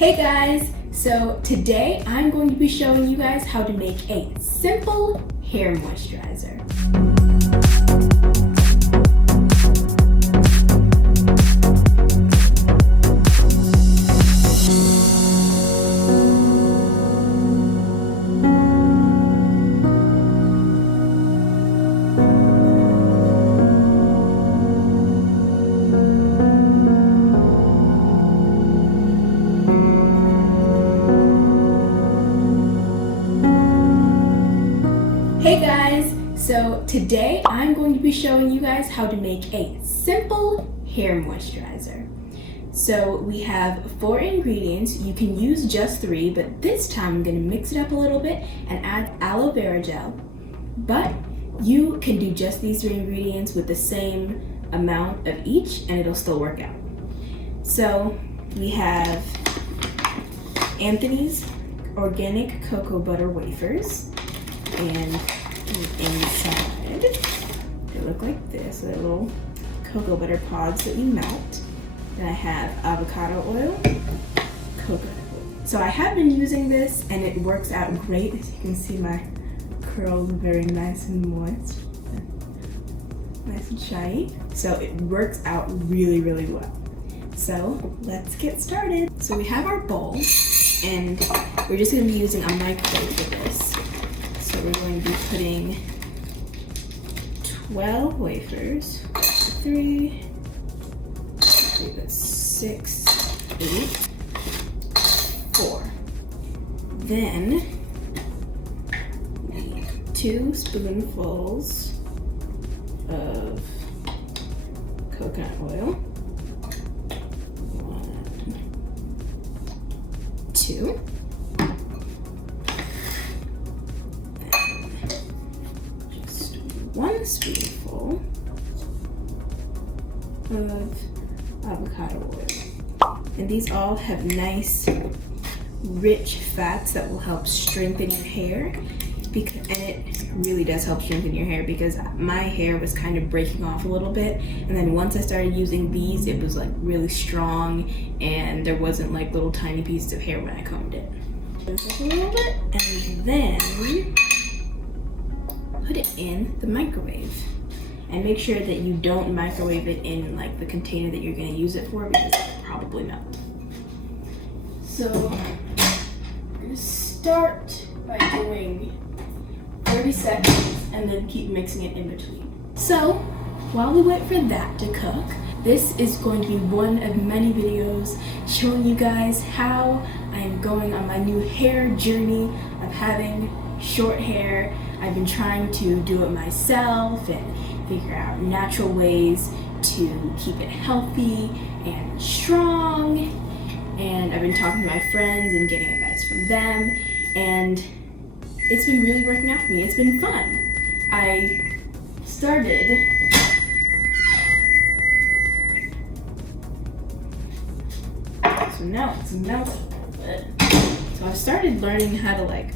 Hey guys, so today I'm going to be showing you guys how to make a simple hair moisturizer. Hey guys, so today I'm going to be showing you guys how to make a simple hair moisturizer. So we have 4 ingredients. You can use just 3, but this time I'm going to mix it up a little bit and add aloe vera gel. But you can do just these 3 ingredients with the same amount of each and it'll still work out. So we have Anthony's organic cocoa butter wafers. And inside, they look like this, they're little cocoa butter pods that you melt. Then I have avocado oil, coconut oil. So I have been using this and it works out great. As you can see, my curls are very nice and moist, nice and shiny. So it works out really, really well. So let's get started. So we have our bowl and we're just gonna be using a microwave for this. So we're going to be putting 12 wafers, 3, that's 6, 8, 4. Then 2 spoonfuls of coconut oil, 1, 2. One spoonful of avocado oil. And these all have nice, rich fats that will help strengthen your hair. And it really does help strengthen your hair because my hair was kind of breaking off a little bit. And then once I started using these, it was like really strong and there wasn't like little tiny pieces of hair when I combed it. Just a little bit, and then put it in the microwave and make sure that you don't microwave it in like the container that you're going to use it for because it'll probably melt. So we're going to start by doing 30 seconds and then keep mixing it in between. So while we wait for that to cook, this is going to be one of many videos showing you guys how I am going on my new hair journey of having short hair. I've been trying to do it myself and figure out natural ways to keep it healthy and strong. And I've been talking to my friends and getting advice from them. And it's been really working out for me. It's been fun. I started so now it's melted a little bit. So I started learning how to like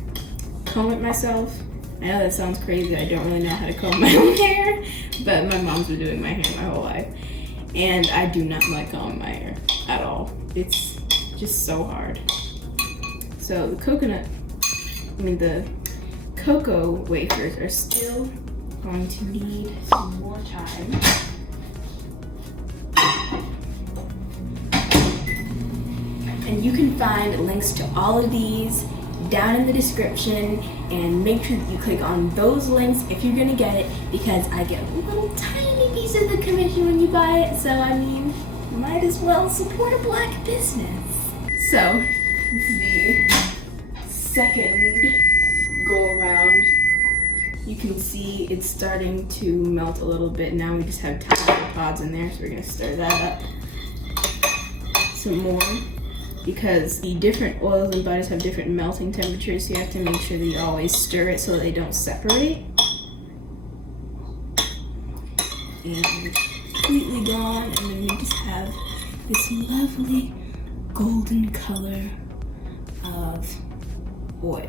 comb it myself. I know that sounds crazy. I don't really know how to comb my own hair, but my mom's been doing my hair my whole life. And I do not like combing my hair at all. It's just so hard. So the the cocoa wafers are still going to need some more time. And you can find links to all of these down in the description, and make sure that you click on those links if you're gonna get it because I get a little tiny piece of the commission when you buy it, so I mean, might as well support a black business. So, this is the second go around. You can see it's starting to melt a little bit. Now we just have tiny pods in there, so we're gonna stir that up some more, because the different oils and butters have different melting temperatures, so you have to make sure that you always stir it so that they don't separate. And completely gone, and then we just have this lovely golden color of oil.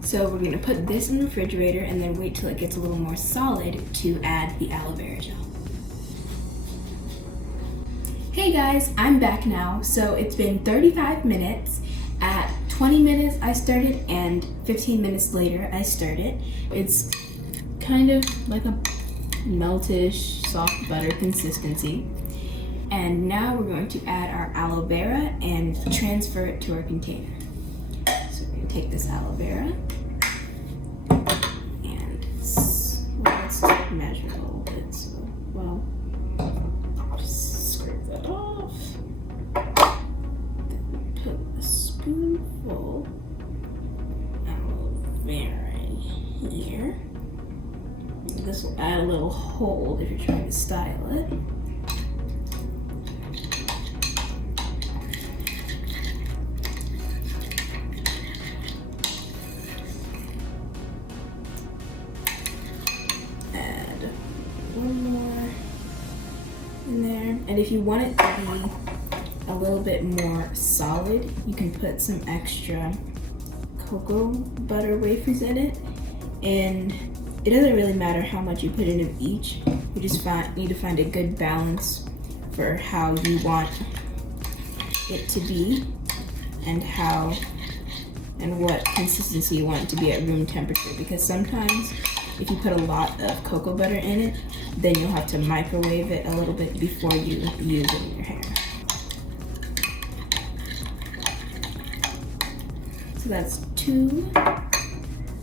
So we're gonna put this in the refrigerator and then wait till it gets a little more solid to add the aloe vera gel. Hey guys, I'm back now. So it's been 35 minutes. At 20 minutes I stirred it, and 15 minutes later I stirred it. It's kind of like a meltish, soft butter consistency. And now we're going to add our aloe vera and transfer it to our container. So we're going to take this aloe vera and let's measure a little bit. So, well, just scrape that off. Then we put a spoonful of aloe vera in here. This will add a little hold if you're trying to style it. Add one more in there. And if you want it to be a little bit more solid, you can put some extra cocoa butter wafers in it. And it doesn't really matter how much you put in of each. You just need to find a good balance for how you want it to be and what consistency you want it to be at room temperature. Because sometimes if you put a lot of cocoa butter in it, then you'll have to microwave it a little bit before you use it in your hair. So that's 2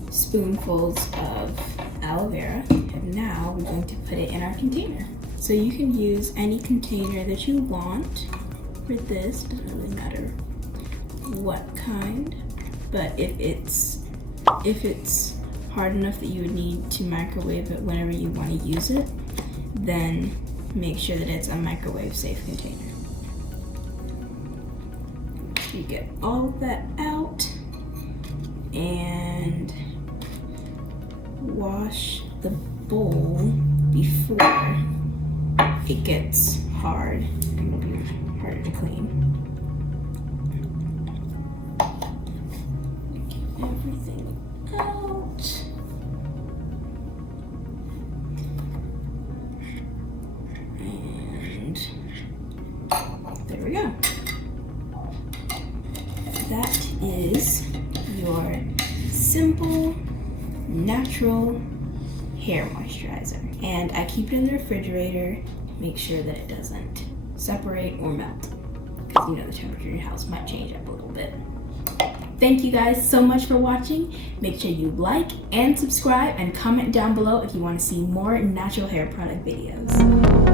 spoonfuls of aloe vera, and now we're going to put it in our container. So you can use any container that you want for this. Doesn't really matter what kind, but if it's hard enough that you would need to microwave it whenever you want to use it, then make sure that it's a microwave safe container. You get all of that out and wash the bowl before it gets hard. It'll be harder to clean. Get everything out. And there we go. That is your simple, natural hair moisturizer. And I keep it in the refrigerator, make sure that it doesn't separate or melt, because you know the temperature in your house might change up a little bit. Thank you guys so much for watching. Make sure you like and subscribe and comment down below if you want to see more natural hair product videos.